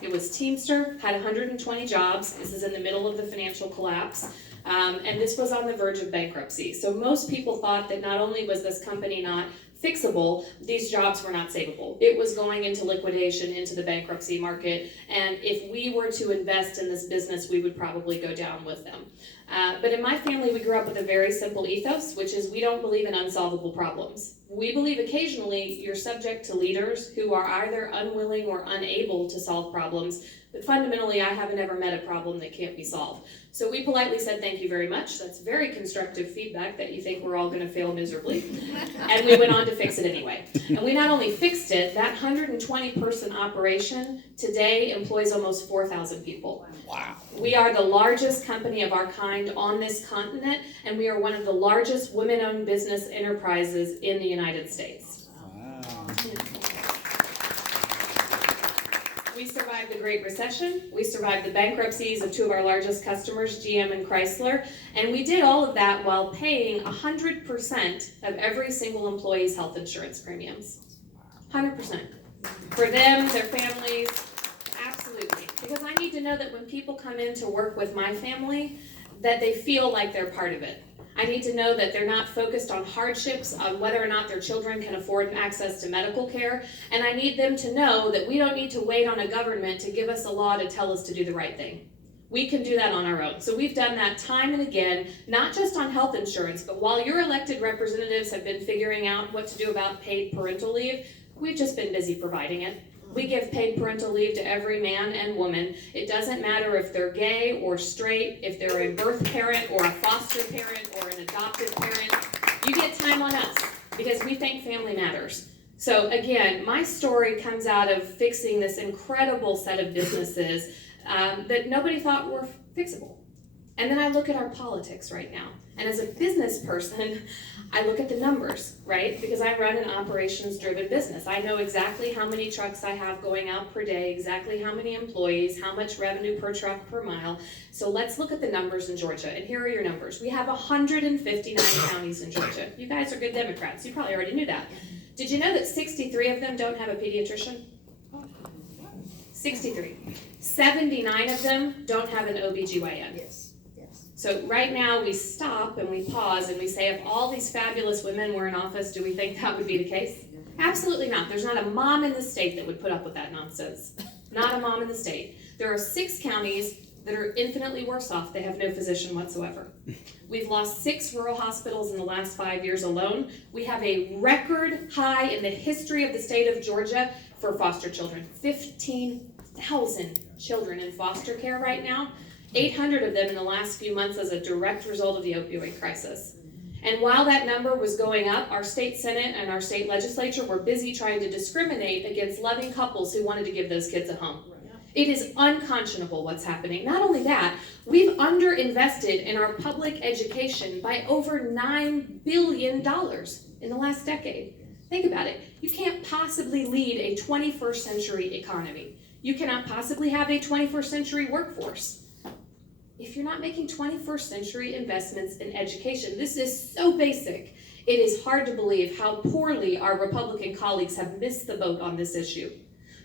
It was Teamster, had 120 jobs. This is in the middle of the financial collapse. And this was on the verge of bankruptcy. So most people thought that not only was this company not fixable, these jobs were not savable. It was going into liquidation, into the bankruptcy market, and if we were to invest in this business, we would probably go down with them. But in my family, we grew up with a very simple ethos, which is we don't believe in unsolvable problems. We believe occasionally you're subject to leaders who are either unwilling or unable to solve problems, but fundamentally, I haven't ever met a problem that can't be solved. So we politely said, thank you very much. That's very constructive feedback that you think we're all going to fail miserably. And we went on to fix it anyway. And we not only fixed it, that 120-person operation today employs almost 4,000 people. Wow. We are the largest company of our kind on this continent, and we are one of the largest women-owned business enterprises in the United States. Wow. We survived the Great Recession. We survived the bankruptcies of two of our largest customers, GM and Chrysler. And we did all of that while paying 100% of every single employee's health insurance premiums. 100%. For them, their families, absolutely. Because I need to know that when people come in to work with my family, that they feel like they're part of it. I need to know that they're not focused on hardships, on whether or not their children can afford access to medical care, and I need them to know that we don't need to wait on a government to give us a law to tell us to do the right thing. We can do that on our own. So we've done that time and again, not just on health insurance, but while your elected representatives have been figuring out what to do about paid parental leave, we've just been busy providing it. We give paid parental leave to every man and woman. It doesn't matter if they're gay or straight, if they're a birth parent or a foster parent or an adoptive parent. You get time on us because we think family matters. So again, my story comes out of fixing this incredible set of businesses that nobody thought were fixable. And then I look at our politics right now. And as a business person, I look at the numbers, right? Because I run an operations-driven business. I know exactly how many trucks I have going out per day, exactly how many employees, how much revenue per truck per mile. So let's look at the numbers in Georgia. And here are your numbers. We have 159 counties in Georgia. You guys are good Democrats. You probably already knew that. Did you know that 63 of them don't have a pediatrician? 63. 79 of them don't have an OBGYN. Yes. So right now we stop and we pause and we say, if all these fabulous women were in office, do we think that would be the case? Absolutely not. There's not a mom in the state that would put up with that nonsense. Not a mom in the state. There are 6 counties that are infinitely worse off. They have no physician whatsoever. We've lost 6 rural hospitals in the last 5 years alone. We have a record high in the history of the state of Georgia for foster children. 15,000 children in foster care right now. 800 of them in the last few months as a direct result of the opioid crisis. And while that number was going up, our state Senate and our state legislature were busy trying to discriminate against loving couples who wanted to give those kids a home. It is unconscionable what's happening. Not only that, we've underinvested in our public education by over $9 billion in the last decade. Think about it. You can't possibly lead a 21st century economy. You cannot possibly have a 21st century workforce if you're not making 21st century investments in education. This is so basic. It is hard to believe how poorly our Republican colleagues have missed the boat on this issue.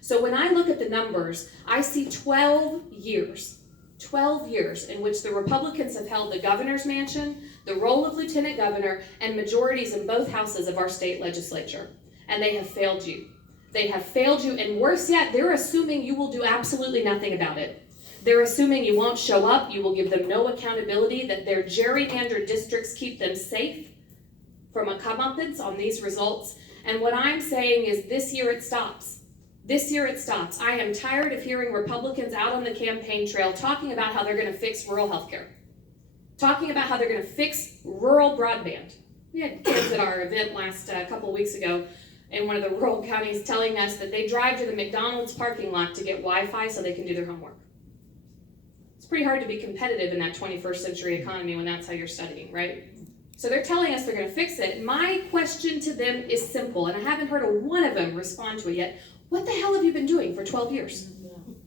So when I look at the numbers, I see 12 years in which the Republicans have held the governor's mansion, the role of lieutenant governor, and majorities in both houses of our state legislature. And they have failed you. They have failed you, and worse yet, they're assuming you will do absolutely nothing about it. They're assuming you won't show up, you will give them no accountability, that their gerrymandered districts keep them safe from a comeuppance on these results. And what I'm saying is this year it stops. This year it stops. I am tired of hearing Republicans out on the campaign trail talking about how they're going to fix rural health care, talking about how they're going to fix rural broadband. We had kids at our event last couple of weeks ago in one of the rural counties telling us that they drive to the McDonald's parking lot to get Wi-Fi so they can do their homework. It's pretty hard to be competitive in that 21st century economy when that's how you're studying, right? So they're telling us they're going to fix it. My question to them is simple, and I haven't heard one of them respond to it yet. What the hell have you been doing for 12 years?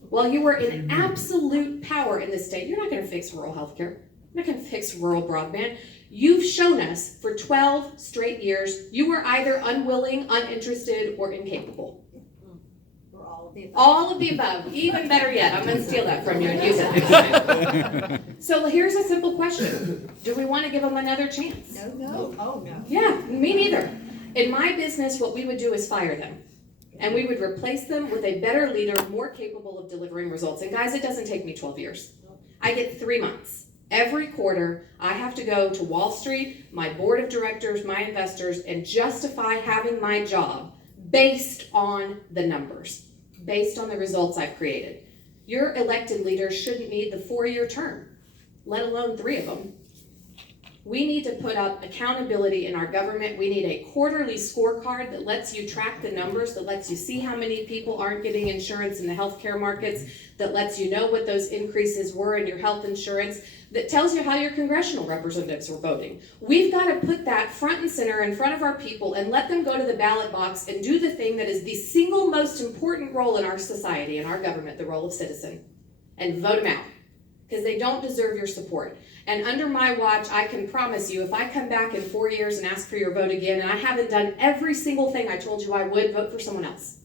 While you were in absolute power in this state, you're not going to fix rural health care. You're not going to fix rural broadband. You've shown us for 12 straight years you were either unwilling, uninterested, or incapable. All of the above. Even better yet, I'm going to steal that from you and use it next time. So here's a simple question. Do we want to give them another chance? No. Oh, no. Yeah, me neither. In my business, what we would do is fire them. And we would replace them with a better leader, more capable of delivering results. And guys, it doesn't take me 12 years. I get 3 months. Every quarter, I have to go to Wall Street, my board of directors, my investors, and justify having my job based on the numbers, based on the results I've created. Your elected leaders shouldn't need the 4-year term, let alone 3 of them. We need to put up accountability in our government. We need a quarterly scorecard that lets you track the numbers, that lets you see how many people aren't getting insurance in the healthcare markets, that lets you know what those increases were in your health insurance, that tells you how your congressional representatives were voting. We've got to put that front and center in front of our people and let them go to the ballot box and do the thing that is the single most important role in our society, in our government, the role of citizen, and vote them out, because they don't deserve your support. And under my watch, I can promise you, if I come back in 4 years and ask for your vote again, and I haven't done every single thing I told you I would, vote for someone else.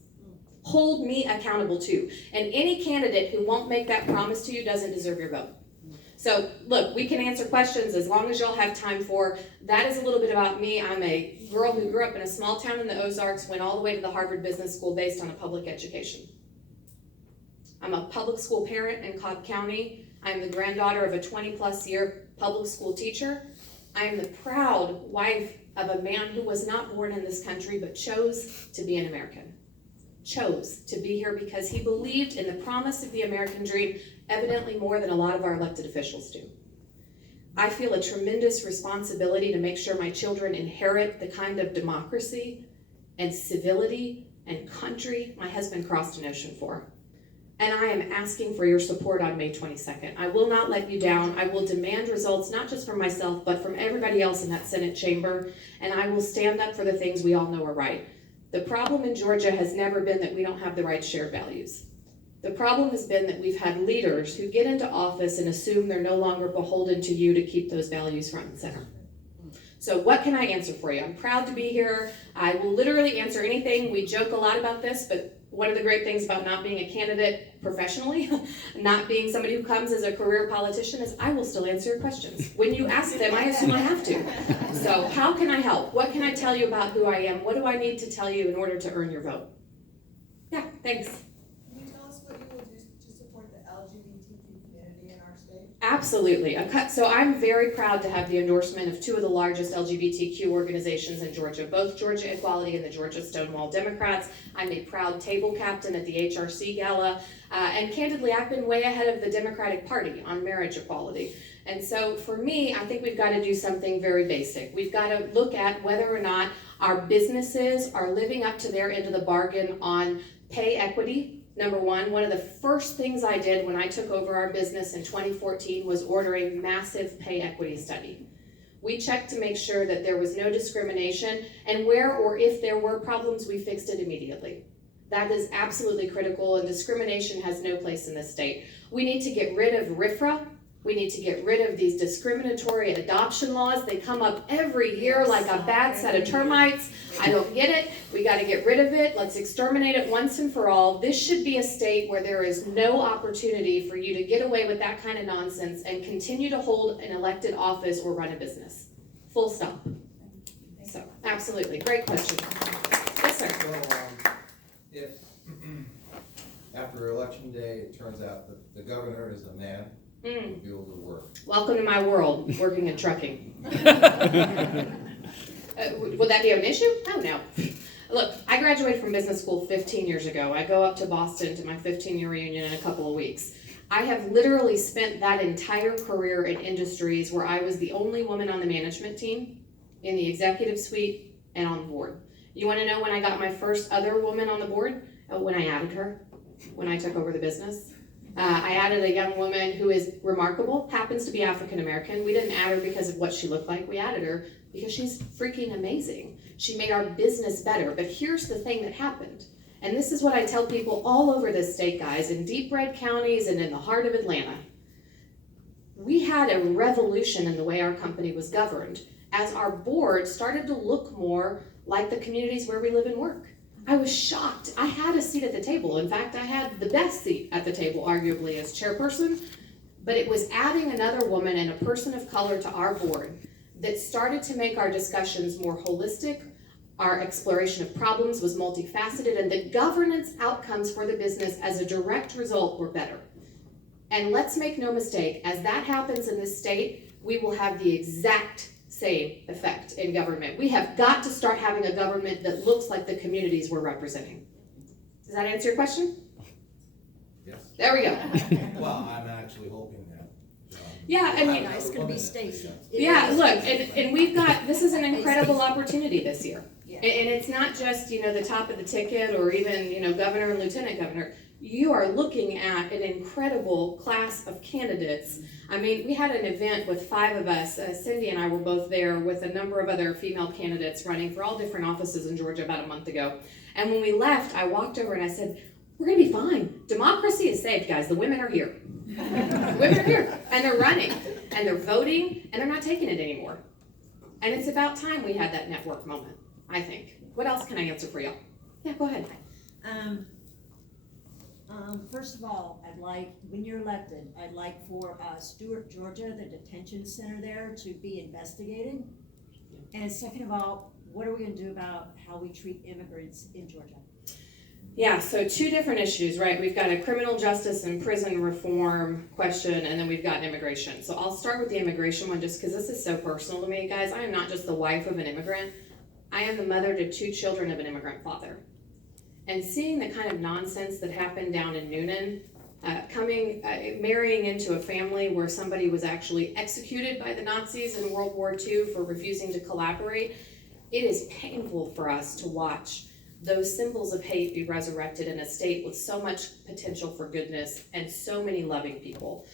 Hold me accountable too. And any candidate who won't make that promise to you doesn't deserve your vote. So look, we can answer questions as long as y'all have time for. That is a little bit about me. I'm a girl who grew up in a small town in the Ozarks, went all the way to the Harvard Business School based on a public education. I'm a public school parent in Cobb County. I'm the granddaughter of a 20-plus year public school teacher. I am the proud wife of a man who was not born in this country but chose to be an American. Chose to be here because he believed in the promise of the American dream, evidently more than a lot of our elected officials do. I feel a tremendous responsibility to make sure my children inherit the kind of democracy and civility and country my husband crossed an ocean for. And I am asking for your support on May 22nd. I will not let you down. I will demand results, not just from myself, but from everybody else in that Senate chamber. And I will stand up for the things we all know are right. The problem in Georgia has never been that we don't have the right shared values. The problem has been that we've had leaders who get into office and assume they're no longer beholden to you to keep those values front and center. So what can I answer for you? I'm proud to be here. I will literally answer anything. We joke a lot about this, but one of the great things about not being a candidate professionally, not being somebody who comes as a career politician, is I will still answer your questions. When you ask them, I assume I have to. So how can I help? What can I tell you about who I am? What do I need to tell you in order to earn your vote? Yeah, thanks. Can you tell us what you will do to support the LGBTQ community in our state? Absolutely. So I'm very proud to have the endorsement of 2 of the largest LGBTQ organizations in Georgia, both Georgia Equality and the Georgia Stonewall Democrats. I'm a proud table captain at the HRC Gala. And candidly, I've been way ahead of the Democratic Party on marriage equality. And so for me, I think we've got to do something very basic. We've got to look at whether or not our businesses are living up to their end of the bargain on pay equity. Number one of the first things I did when I took over our business in 2014 was order a massive pay equity study. We checked to make sure that there was no discrimination, and where or if there were problems, we fixed it immediately. That is absolutely critical, and discrimination has no place in this state. We need to get rid of RFRA. We need to get rid of these discriminatory adoption laws. They come up every year like a bad set of termites. I don't get it. We got to get rid of it. Let's exterminate it once and for all. This should be a state where there is no opportunity for you to get away with that kind of nonsense and continue to hold an elected office or run a business. Full stop. So, absolutely. Great question. Yes, sir. So, if after Election Day it turns out that the governor is a man, we'll be able to work. Welcome to my world, working in trucking. Would that be an issue? Oh, no. Look, I graduated from business school 15 years ago. I go up to Boston to my 15-year reunion in a couple of weeks. I have literally spent that entire career in industries where I was the only woman on the management team, in the executive suite, and on the board. You want to know when I got my first other woman on the board? When I added her, when I took over the business. I added a young woman who is remarkable, happens to be African American. We didn't add her because of what she looked like. We added her because she's freaking amazing. She made our business better. But here's the thing that happened. And this is what I tell people all over this state, guys, in deep red counties and in the heart of Atlanta. We had a revolution in the way our company was governed as our board started to look more like the communities where we live and work. I was shocked. I had a seat at the table. In fact, I had the best seat at the table, arguably, as chairperson. But it was adding another woman and a person of color to our board that started to make our discussions more holistic. Our exploration of problems was multifaceted, and the governance outcomes for the business as a direct result were better. And let's make no mistake, as that happens in this state, we will have the exact same effect in government. We have got to start having a government that looks like the communities we're representing. Does that answer your question? Yes. There we go. Well, I'm actually hoping that. Yeah, I mean, It's gonna be Stacy. yeah, look, and we've got, this is an incredible opportunity this year. Yeah. And it's not just, the top of the ticket or even, governor and lieutenant governor. You are looking at an incredible class of candidates. I mean, we had an event with 5 of us. Cindy and I were both there with a number of other female candidates running for all different offices in Georgia about a month ago. And when we left, I walked over and I said, we're gonna be fine. Democracy is saved, guys. The women are here. The women are here, and they're running, and they're voting, and they're not taking it anymore. And it's about time we had that network moment, I think. What else can I answer for y'all? Yeah, go ahead. First of all, I'd like, when you're elected, I'd like for Stewart, Georgia, the detention center there, to be investigated. And second of all, what are we gonna do about how we treat immigrants in Georgia? Yeah, so 2 different issues, right? We've got a criminal justice and prison reform question, and then we've got immigration. So I'll start with the immigration one just because this is so personal to me, guys. I am not just the wife of an immigrant. I am the mother to 2 children of an immigrant father. And seeing the kind of nonsense that happened down in Noonan, marrying into a family where somebody was actually executed by the Nazis in World War II for refusing to collaborate, it is painful for us to watch those symbols of hate be resurrected in a state with so much potential for goodness and so many loving people.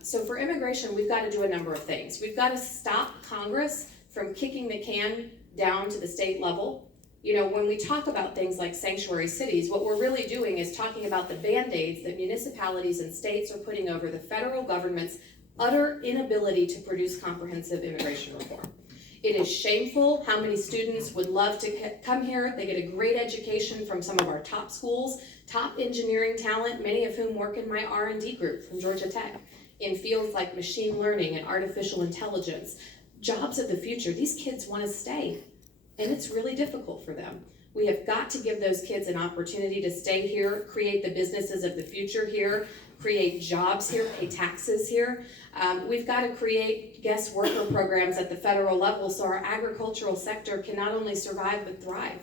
So for immigration, we've got to do a number of things. We've got to stop Congress from kicking the can down to the state level. When we talk about things like sanctuary cities, what we're really doing is talking about the band-aids that municipalities and states are putting over the federal government's utter inability to produce comprehensive immigration reform. It is shameful how many students would love to come here. They get a great education from some of our top schools, top engineering talent, many of whom work in my R&D group from Georgia Tech, in fields like machine learning and artificial intelligence. Jobs of the future. These kids want to stay, and it's really difficult for them. We have got to give those kids an opportunity to stay here, create the businesses of the future here, create jobs here, pay taxes here. We've got to create guest worker programs at the federal level so our agricultural sector can not only survive but thrive.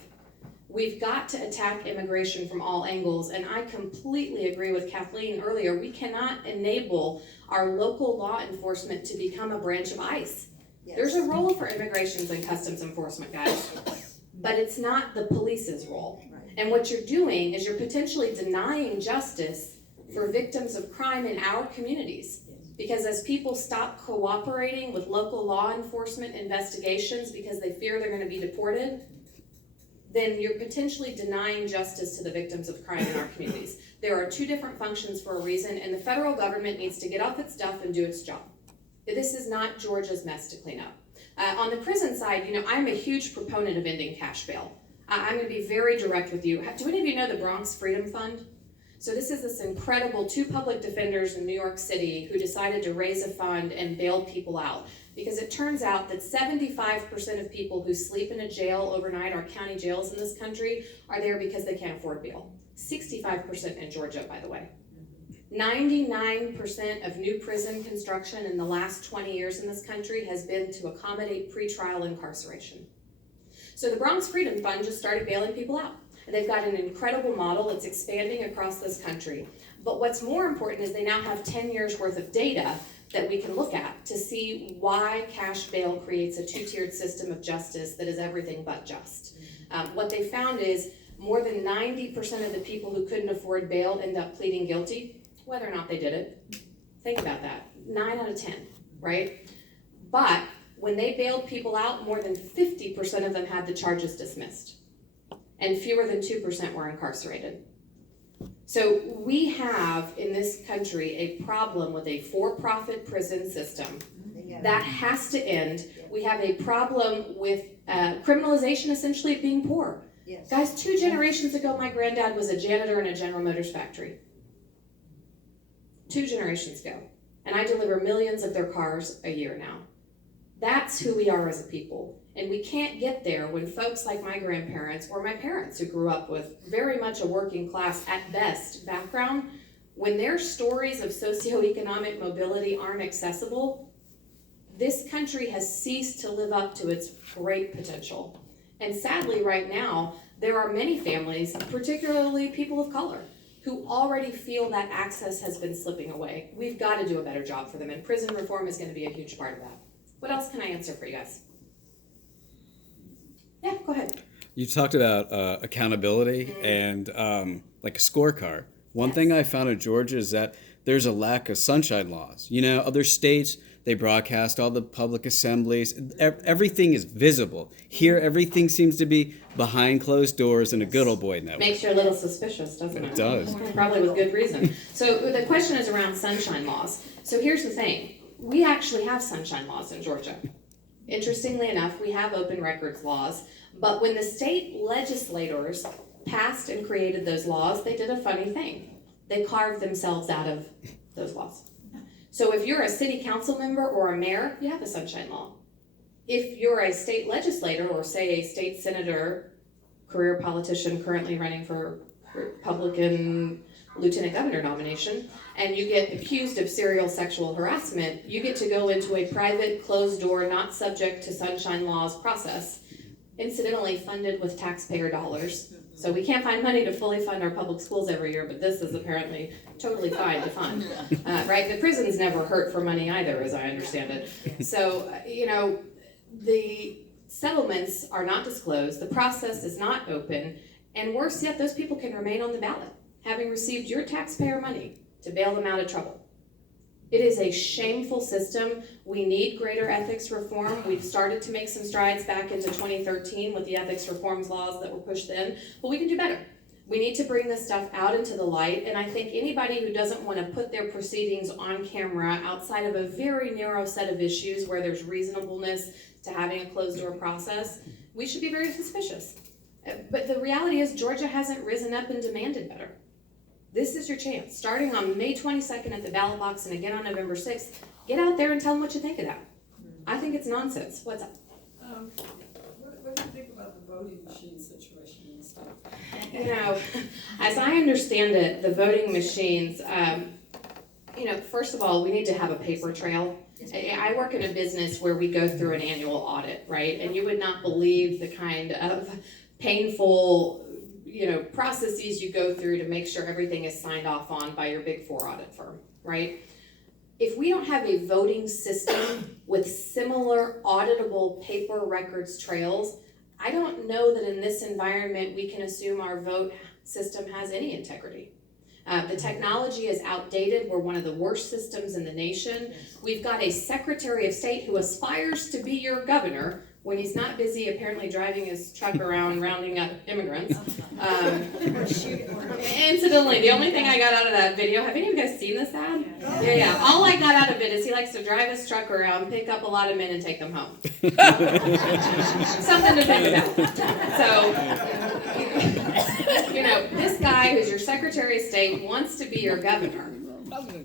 We've got to attack immigration from all angles, and I completely agree with Kathleen earlier. We cannot enable our local law enforcement to become a branch of ICE. Yes. There's a role for immigrations and customs enforcement, guys, but it's not the police's role. Right. And what you're doing is you're potentially denying justice for victims of crime in our communities. Because as people stop cooperating with local law enforcement investigations because they fear they're going to be deported, then you're potentially denying justice to the victims of crime in our communities. There are 2 different functions for a reason, and the federal government needs to get off its duff and do its job. This is not Georgia's mess to clean up. On the prison side, I'm a huge proponent of ending cash bail. I'm going to be very direct with you. Do any of you know the Bronx Freedom Fund? So this is this incredible 2 public defenders in New York City who decided to raise a fund and bail people out. Because it turns out that 75% of people who sleep in a jail overnight, our county jails in this country, are there because they can't afford bail. 65% in Georgia, by the way. 99% of new prison construction in the last 20 years in this country has been to accommodate pretrial incarceration. So the Bronx Freedom Fund just started bailing people out. And they've got an incredible model that's expanding across this country. But what's more important is they now have 10 years worth of data that we can look at to see why cash bail creates a 2-tiered system of justice that is everything but just. What they found is more than 90% of the people who couldn't afford bail end up pleading guilty, whether or not they did it. Think about that, 9 out of 10, right? But when they bailed people out, more than 50% of them had the charges dismissed. And fewer than 2% were incarcerated. So we have in this country a problem with a for-profit prison system. That has to end. We have a problem with criminalization essentially of being poor. Yes. Guys, 2 generations ago, my granddad was a janitor in a General Motors factory. 2 generations ago. And I deliver millions of their cars a year now. That's who we are as a people. And we can't get there when folks like my grandparents or my parents who grew up with very much a working class, at best, background, when their stories of socioeconomic mobility aren't accessible, this country has ceased to live up to its great potential. And sadly, right now, there are many families, particularly people of color, who already feel that access has been slipping away. We've got to do a better job for them, and prison reform is going to be a huge part of that. What else can I answer for you guys? Yeah, go ahead. You talked about accountability and like a scorecard. One thing I found in Georgia is that there's a lack of sunshine laws. You know, other states, they broadcast all the public assemblies. Everything is visible. Here, everything seems to be behind closed doors and a good old boy network. Makes you a little suspicious, doesn't it? It does. Probably with good reason. So the question is around sunshine laws. So here's the thing. We actually have sunshine laws in Georgia. Interestingly enough, we have open records laws, but when the state legislators passed and created those laws, they did a funny thing. They carved themselves out of those laws. So if you're a city council member or a mayor, you have a sunshine law. If you're a state legislator or say a state senator, career politician currently running for Republican lieutenant governor nomination, and you get accused of serial sexual harassment, you get to go into a private, closed door, not subject to sunshine laws process, incidentally funded with taxpayer dollars. So we can't find money to fully fund our public schools every year, but this is apparently totally fine to fund, right? The prisons never hurt for money either, as I understand it. So, the settlements are not disclosed, the process is not open, and worse yet, those people can remain on the ballot, having received your taxpayer money to bail them out of trouble. It is a shameful system. We need greater ethics reform. We've started to make some strides back into 2013 with the ethics reforms laws that were pushed in, but we can do better. We need to bring this stuff out into the light, and I think anybody who doesn't want to put their proceedings on camera outside of a very narrow set of issues where there's reasonableness to having a closed door process, we should be very suspicious. But the reality is Georgia hasn't risen up and demanded better. This is your chance. Starting on May 22nd at the ballot box and again on November 6th, get out there and tell them what you think of that. I think it's nonsense. What's up? What do you think about the voting machine situation and stuff? As I understand it, the voting machines, first of all, we need to have a paper trail. I work in a business where we go through an annual audit, right? And you would not believe the kind of painful processes you go through to make sure everything is signed off on by your Big Four audit firm, right? If we don't have a voting system with similar auditable paper records trails, I don't know that in this environment we can assume our vote system has any integrity. The technology is outdated. We're one of the worst systems in the nation. We've got a Secretary of State who aspires to be your governor when he's not busy apparently driving his truck around rounding up immigrants. Incidentally, the only thing I got out of that video, have any of you guys seen this ad? Yeah. All I got out of it is he likes to drive his truck around, pick up a lot of men and take them home. Something to think about. So, this guy who's your Secretary of State wants to be your governor.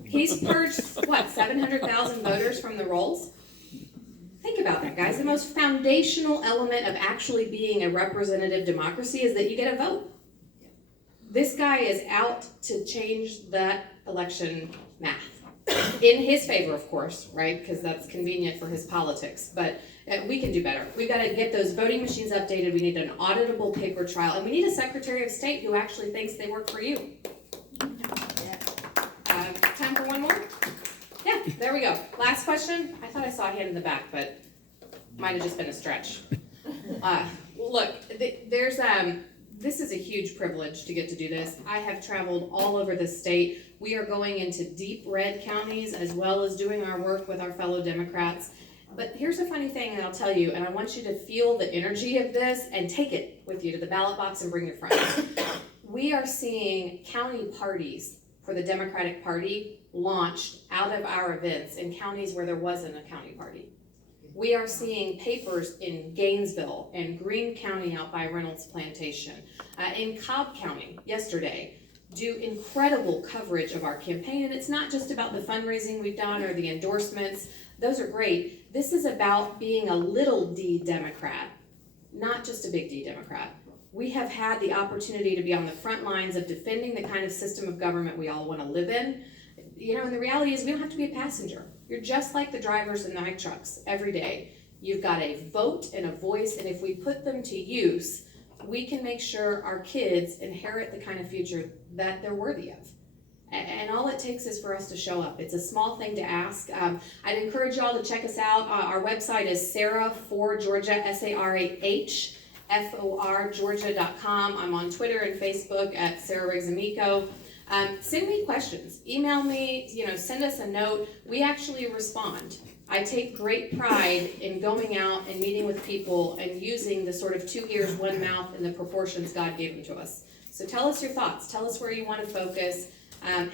He's purged, 700,000 voters from the rolls? Think about that, guys. The most foundational element of actually being a representative democracy is that you get a vote. This guy is out to change that election math. In his favor, of course, right? Because that's convenient for his politics. But we can do better. We've got to get those voting machines updated. We need an auditable paper trail. And we need a Secretary of State who actually thinks they work for you. Time for one more? Yeah, there we go. Last question. I thought I saw a hand in the back, but might have just been a stretch. This is a huge privilege to get to do this. I have traveled all over the state. We are going into deep red counties as well as doing our work with our fellow Democrats. But here's a funny thing that I'll tell you, and I want you to feel the energy of this and take it with you to the ballot box and bring your friends. We are seeing county parties for the Democratic Party launched out of our events in counties where there wasn't a county party. We are seeing papers in Gainesville and Greene County out by Reynolds Plantation, in Cobb County yesterday, do incredible coverage of our campaign. And it's not just about the fundraising we've done or the endorsements. Those are great. This is about being a little d Democrat, not just a big D Democrat. We have had the opportunity to be on the front lines of defending the kind of system of government we all want to live in. You know, and the reality is we don't have to be a passenger. You're just like the drivers in the Mack trucks every day. You've got a vote and a voice, and if we put them to use, we can make sure our kids inherit the kind of future that they're worthy of. And all it takes is for us to show up. It's a small thing to ask. I'd encourage y'all to check us out. Our website is Sarah for Georgia, SARAH, FOR Georgia.com. I'm on Twitter and Facebook at Sarah Riggs Amico. Send me questions, email me, send us a note. We actually respond. I take great pride in going out and meeting with people and using the sort of 2 ears, 1 mouth in the proportions God gave them to us. So tell us your thoughts, tell us where you want to focus,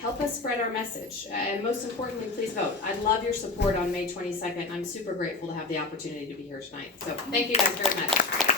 help us spread our message, and most importantly, please vote. I'd love your support on May 22nd. I'm super grateful to have the opportunity to be here tonight. So thank you guys very much.